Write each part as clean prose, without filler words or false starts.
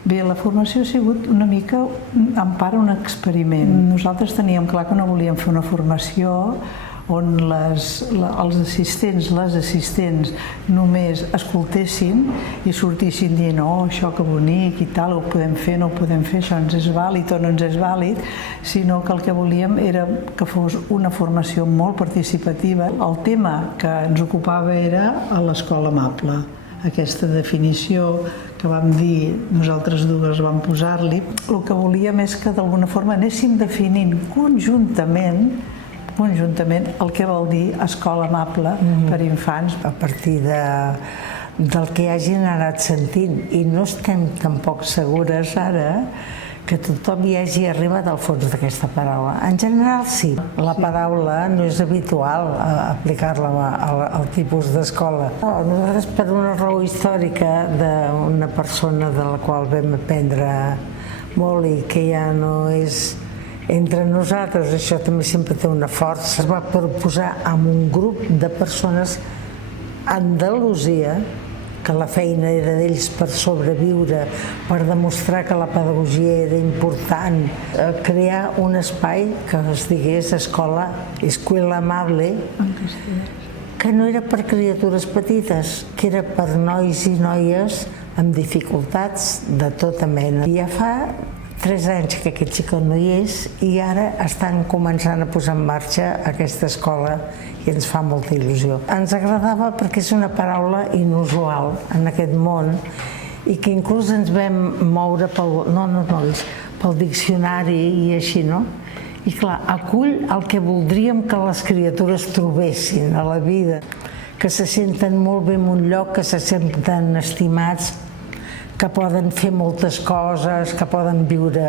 Bé, la formació ha sigut una mica, en part, un experiment. Nosaltres teníem clar que no volíem fer una formació on els assistents, les assistents, només escoltessin i sortissin dient «Oh, això que bonic i tal, ho podem fer, no ho podem fer, això ens és vàlid o no ens és vàlid», sinó que el que volíem era que fos una formació molt participativa. El tema que ens ocupava era a l'Escola Amable. Aquesta definició que vam dir, nosaltres dues vam posar-li, el que volíem és que d'alguna forma anéssim definint conjuntament el que vol dir escola amable per infants. A partir del que hagin anat sentint, i no estem tampoc segures ara que tothom hi hagi arribat al fons d'aquesta paraula. En general sí, la paraula no és habitual aplicar-la al tipus d'escola. Nosaltres, per una raó històrica d'una persona de la qual vam aprendre molt i que ja no és entre nosaltres, això també sempre té una força. Es va proposar amb un grup de persones a Andalusia, que la feina era d'ells per sobreviure, per demostrar que la pedagogia era important, crear un espai que es digués Escuela Amable, que no era per criatures petites, que era per nois i noies amb dificultats de tota mena. I ja fa 3 anys que aquest xicot no hi és i ara estan començant a posar en marxa aquesta escola i ens fa molta il·lusió. Ens agradava perquè és una paraula inusual en aquest món i que inclús ens vam moure pel diccionari i així, no? I clar, acull el que voldríem que les criatures trobessin a la vida, que se senten molt bé en un lloc, que se senten estimats, que poden fer moltes coses, que poden viure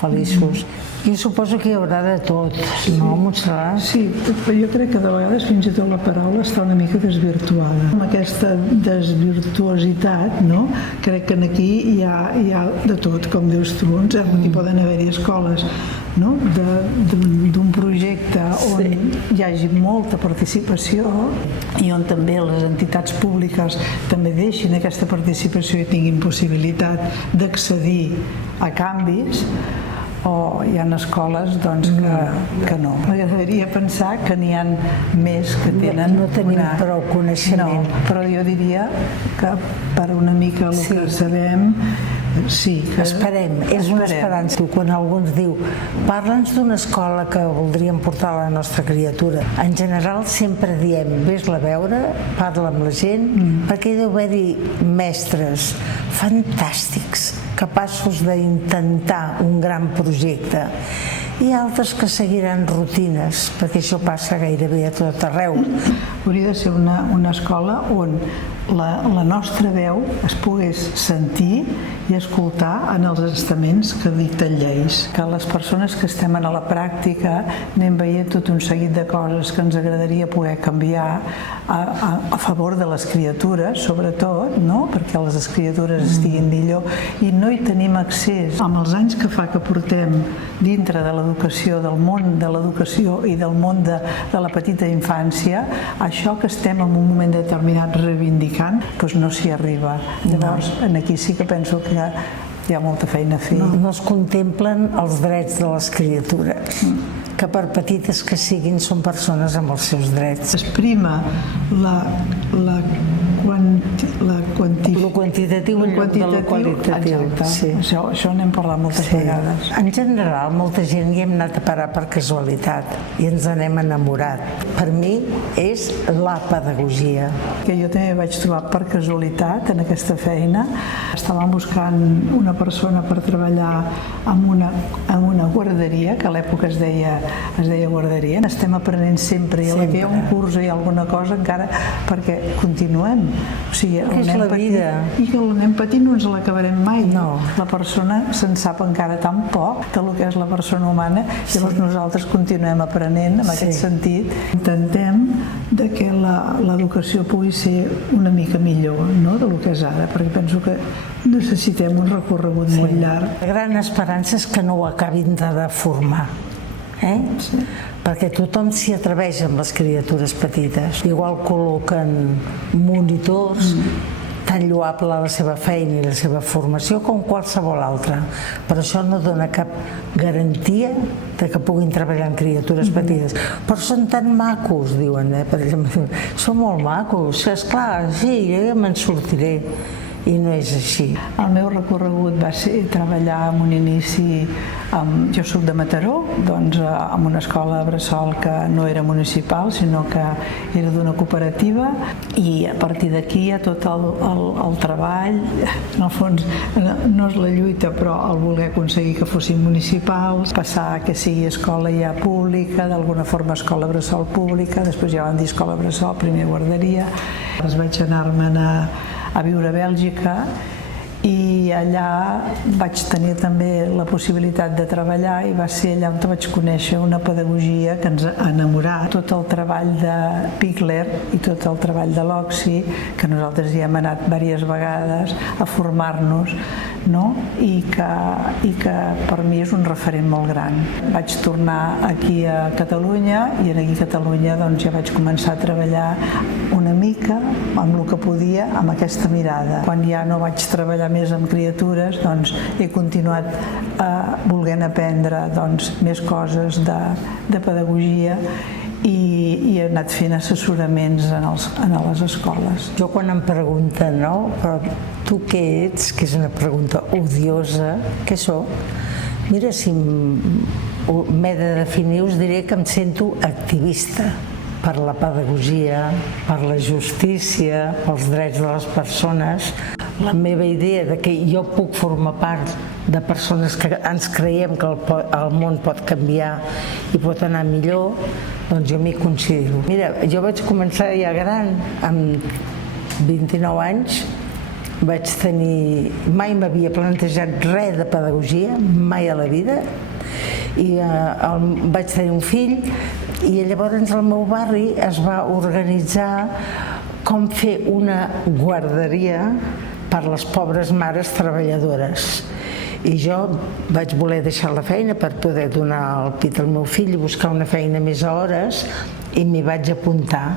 feliços. I suposo que hi haurà de tot, no, Montserrat? Sí, però jo crec que de vegades fins i tot la paraula està una mica desvirtuada. Amb aquesta desvirtuositat, no? Crec que aquí hi ha de tot, com dius tu, hi poden haver-hi escoles d'un projecte on hi hagi molta participació i on també les entitats públiques també deixin aquesta participació i tinguin possibilitat d'accedir a canvis, o hi ha escoles que no. M'agradaria pensar que n'hi ha més que tenen... No tenim prou coneixement. No, però jo diria que per una mica el que sabem, sí. Esperem, és una esperança. Quan algú ens diu, parla'ns d'una escola que voldríem portar a la nostra criatura, en general sempre diem, vés-la a veure, parla amb la gent, perquè hi deu haver-hi mestres fantàstics, capaços d'intentar un gran projecte, i altres que seguiran rutines, perquè això passa gairebé a tot arreu. Hauria de ser una escola on la nostra veu es pogués sentir i escoltar en els estaments que dicten lleis. Que les persones que estem a la pràctica anem veient tot un seguit de coses que ens agradaria poder canviar a favor de les criatures, sobretot, perquè les criatures estiguin millor, i no hi tenim accés. Amb els anys que fa que portem dintre de l'educació, del món de l'educació i del món de la petita infància, això que estem en un moment determinat reivindicant, doncs no s'hi arriba. Llavors, aquí sí que penso que hi ha molta feina a fer. No es contemplen els drets de les criatures, que per petites que siguin són persones amb els seus drets. Es prima el quantitatiu en lloc del qualitatiu. Això n'hem parlat moltes vegades. En general, molta gent hi hem anat a parar per casualitat i ens n'hem enamorat. Per mi és la pedagogia. Que jo també vaig trobar per casualitat en aquesta feina. Estàvem buscant una persona per treballar en una guarderia, que a l'època es deia guarderia. Estem aprenent sempre, i hi ha un curs o hi ha alguna cosa encara, perquè continuem. O sigui, és la vida. I que el nen petit no ens l'acabarem mai. No. La persona se'n sap encara tan poc del que és la persona humana, llavors nosaltres continuem aprenent en aquest sentit. Intentem que l'educació pugui ser una mica millor del que és ara, perquè penso que necessitem un recorregut molt llarg. La gran esperança és que no ho acabin de deformar, perquè tothom s'hi atreveix amb les criatures petites. Igual col·loquen monitors, tan lloable la seva feina i la seva formació com qualsevol altra, però això no dona cap garantia de que puguin treballar amb criatures petites. Però són tan macos, diuen, per exemple, són molt macos, esclar, sí, jo ja me'n sortiré. I no és així. El meu recorregut va ser treballar en un inici, jo soc de Mataró, doncs en una escola bressol que no era municipal, sinó que era d'una cooperativa, i a partir d'aquí hi ha tot el treball, en el fons no és la lluita, però el voler aconseguir que fossin municipals, passar a que sigui escola ja pública, d'alguna forma escola bressol pública, després ja van dir escola bressol, primer guarderia, després vaig anar-me'n a viure a Bèlgica i allà vaig tenir també la possibilitat de treballar i va ser allà on vaig conèixer una pedagogia que ens ha enamorat. Tot el treball de Pigler i tot el treball de l'Oxi, que nosaltres hi hem anat diverses vegades a formar-nos, no? I que per mi és un referent molt gran. Vaig tornar aquí a Catalunya i aquí a Catalunya doncs, ja vaig començar a treballar una mica amb el que podia, amb aquesta mirada. Quan ja no vaig treballar més amb criatures, doncs he continuat volent aprendre doncs, més coses de pedagogia i he anat fent assessoraments en les escoles. Jo quan em pregunten, no, però tu què ets? Que és una pregunta odiosa. Què sóc? Mira, si m'he de definir, us diré que em sento activista per la pedagogia, per la justícia, pels drets de les persones. La meva idea de que jo puc formar part de persones que ens creiem que el món pot canviar i pot anar millor, doncs jo m'hi considero. Mira, jo vaig començar ja gran, amb 29 anys, mai m'havia plantejat res de pedagogia, mai a la vida, i vaig tenir un fill, i llavors al meu barri es va organitzar com fer una guarderia per les pobres mares treballadores. I jo vaig voler deixar la feina per poder donar el pit al meu fill i buscar una feina més a hores, i m'hi vaig apuntar.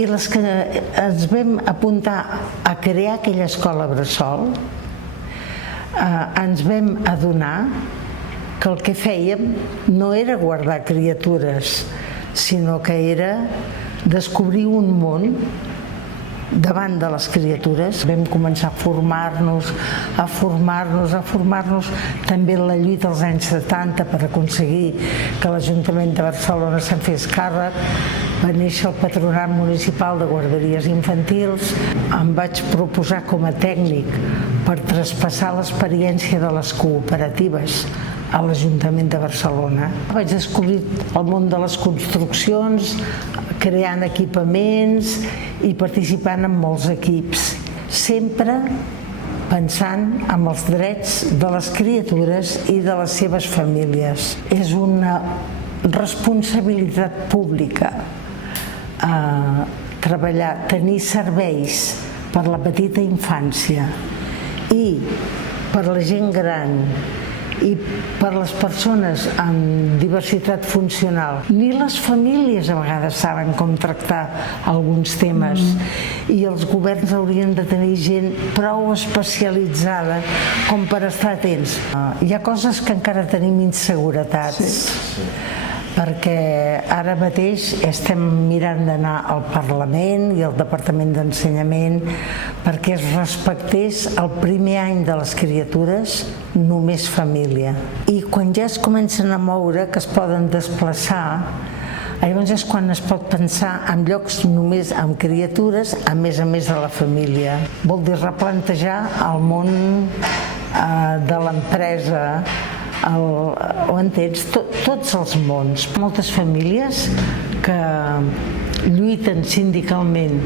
I les que ens vam apuntar a crear aquella escola bressol, ens vam adonar que el que fèiem no era guardar criatures, sinó que era descobrir un món davant de les criatures. Vam començar a formar-nos, també en la lluita als anys 70 per aconseguir que l'Ajuntament de Barcelona se'n fes càrrec. Va néixer el Patronat Municipal de Guarderies Infantils. Em vaig proposar com a tècnic per traspassar l'experiència de les cooperatives a l'Ajuntament de Barcelona. Vaig descobrir el món de les construccions, creant equipaments i participant en molts equips, sempre pensant en els drets de les criatures i de les seves famílies. És una responsabilitat pública treballar, tenir serveis per la petita infància i per la gent gran i per les persones amb diversitat funcional. Ni les famílies a vegades saben com tractar alguns temes, i els governs haurien de tenir gent prou especialitzada com per estar atents. Hi ha coses que encara tenim inseguretats, perquè ara mateix estem mirant d'anar al Parlament i al Departament d'Ensenyament perquè es respectés el primer any de les criatures només família. I quan ja es comencen a moure, que es poden desplaçar, llavors és quan es pot pensar en llocs només amb criatures, a més de la família. Vol dir replantejar el món de l'empresa, ho entens? Tots els mons. Moltes famílies que lluiten sindicalment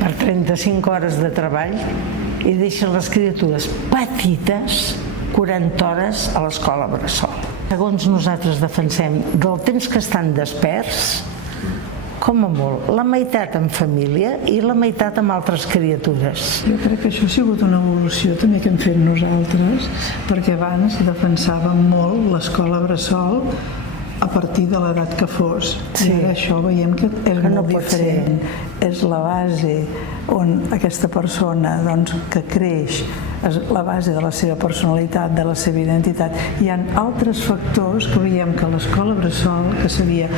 per 35 hores de treball i deixen les criatures petites 40 hores a l'escola bressol. Segons nosaltres defensem, del temps que estan desperts, com a molt, la meitat en família i la meitat amb altres criatures. Jo crec que això ha sigut una evolució també que hem fet nosaltres, perquè abans defensàvem molt l'escola bressol a partir de l'edat que fos. Sí. I ara això veiem que és Que no molt pot diferent. És la base on aquesta persona doncs, que creix, és la base de la seva personalitat, de la seva identitat. Hi ha altres factors que veiem que l'escola bressol, que seria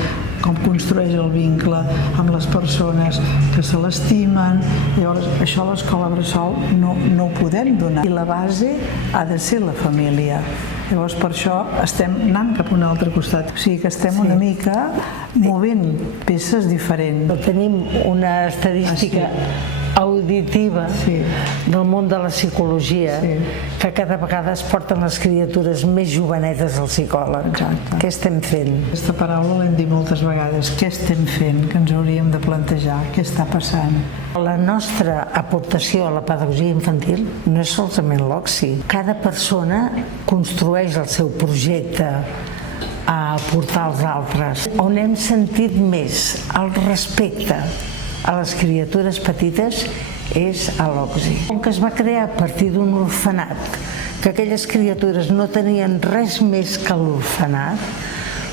com construeix el vincle amb les persones que se l'estimen, llavors això a l'escola bressol no ho podem donar. I la base ha de ser la família. Llavors per això estem anant cap a un altre costat. O sigui que estem una mica movent peces diferents. Tenim una estadística auditiva del món de la psicologia que cada vegada es porten les criatures més jovenetes al psicòleg. Exacte. Què estem fent? Aquesta paraula l'hem dit moltes vegades. Què estem fent? Que ens hauríem de plantejar. Què està passant? La nostra aportació a la pedagogia infantil no és solament l'OXI. Cada persona construeix el seu projecte a aportar als altres. On hem sentit més el respecte a les criatures petites és a l'OXI, que es va crear a partir d'un orfenat, que aquelles criatures no tenien res més que l'orfenat,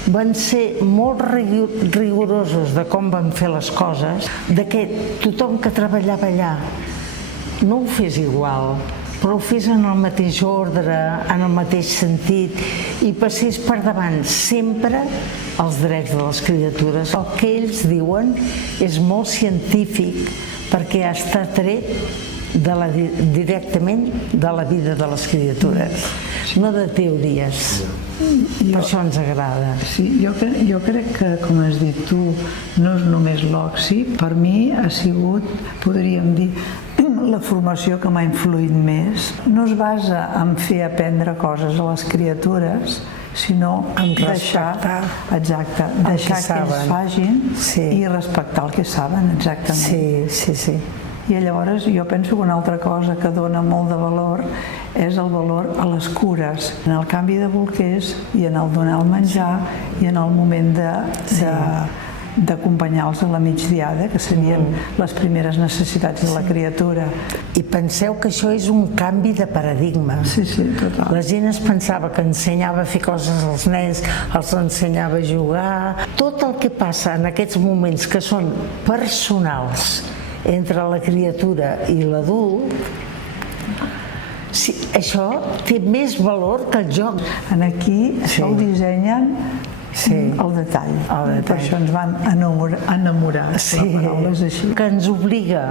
van ser molt rigorosos de com van fer les coses, de que tothom que treballava allà no ho fes igual, però ho fes en el mateix ordre, en el mateix sentit, i passés per davant sempre els drets de les criatures. El que ells diuen és molt científic perquè ha estat tret directament de la vida de les criatures, no de teories. Per això ens agrada. Sí, jo crec que, com has dit tu, no és només l'OXI. Per mi ha sigut, podríem dir, la formació que m'ha influït més. No es basa en fer aprendre coses a les criatures, sinó en deixar que ells facin i respectar el que saben, exactament. Sí. I llavors jo penso que una altra cosa que dona molt de valor és el valor a les cures, en el canvi de bolquers i en el donar el menjar i en el moment d'acompanyar-los a la migdiada, que serien les primeres necessitats de la criatura. I penseu que això és un canvi de paradigma. Sí, total. La gent es pensava que ensenyava a fer coses als nens, els ensenyava a jugar. Tot el que passa en aquests moments que són personals entre la criatura i l'adult, això té més valor que el joc. Aquí això ho dissenyen al detall. Per això ens van enamorar. La paraula és així. Que ens obliga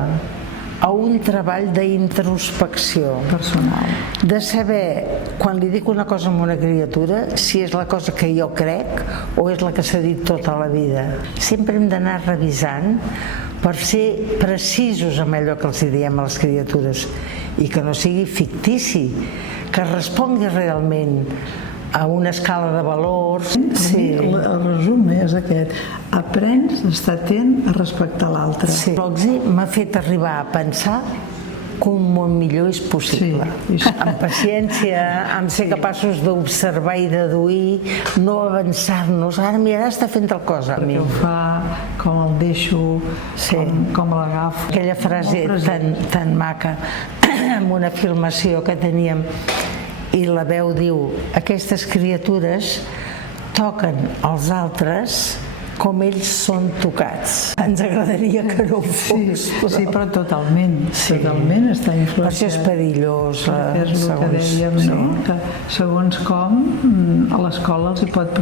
a un treball d'introspecció personal. De saber, quan li dic una cosa a una criatura, si és la cosa que jo crec o és la que s'ha dit tota la vida. Sempre hem d'anar revisant per ser precisos amb allò que els diem a les criatures i que no sigui fictici, que respongui realment a una escala de valors. El resum és aquest: aprens a estar atent a respectar l'altre. L'OXI m'ha fet arribar a pensar que un món millor és possible. Amb paciència, amb ser capaços d'observar i deduir, no avançar-nos. Ara mira, està fent tal cosa. Perquè ho fa, com el deixo, com l'agafo. Aquella frase tan maca, en una filmació que teníem, i la veu diu: aquestes criatures toquen els altres com ells són tocats. Ens agradaria que no ho fos. Sí, però totalment està influenciat. Per això és perillós. És el que dèiem, no? Que segons com a l'escola els hi pot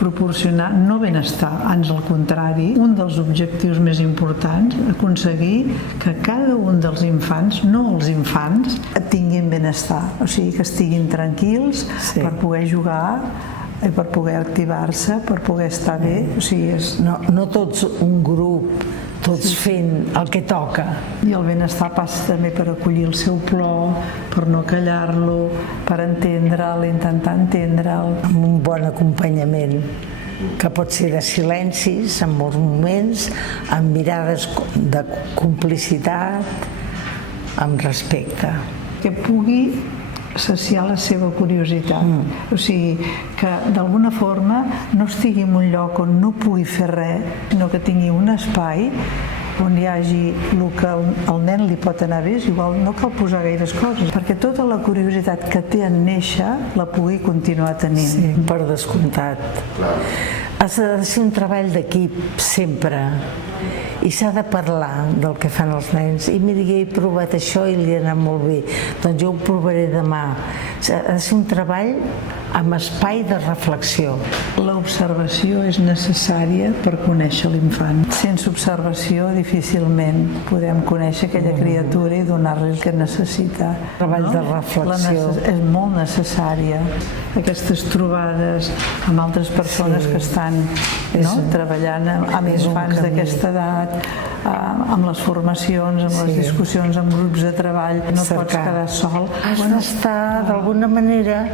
proporcionar no benestar, ans al contrari. Un dels objectius més importants, aconseguir que cada un dels infants, no els infants, tinguin benestar. O sigui, que estiguin tranquils per poder jugar, per poder activar-se, per poder estar bé. O sigui, no tots un grup, tots fent el que toca. I el benestar passa també per acollir el seu plor, per no callar-lo, per entendre'l, intentar entendre'l. Amb un bon acompanyament, que pot ser de silencis en molts moments, amb mirades de complicitat, amb respecte. Que pugui saciar la seva curiositat. O sigui, que d'alguna forma no estigui en un lloc on no pugui fer res, sinó que tingui un espai on hi hagi el que el nen li pot anar bé, és igual, no cal posar gaires coses, perquè tota la curiositat que té en néixer la pugui continuar tenint. Sí, per descomptat. Has de ser un treball d'equip, sempre. I s'ha de parlar del que fan els nens. I mira, jo he provat això i li ha anat molt bé. Doncs jo ho provaré demà. Ha de ser un treball amb espai de reflexió. L'observació és necessària per conèixer l'infant. Sense observació difícilment podem conèixer aquella criatura i donar-li el que necessita. Treball de reflexió. És molt necessària. Aquestes trobades amb altres persones que estan treballant amb infants d'aquesta edat, amb les formacions, amb les discussions, amb grups de treball. No pots quedar sol. Has d'estar, d'alguna manera,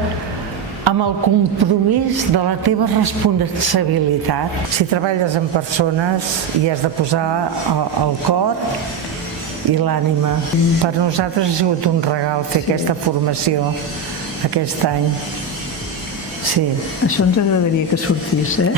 amb el compromís de la teva responsabilitat. Si treballes amb persones hi has de posar el cor i l'ànima. Per nosaltres ha sigut un regal fer aquesta formació aquest any. Sí. Això ens agradaria que sortís, eh?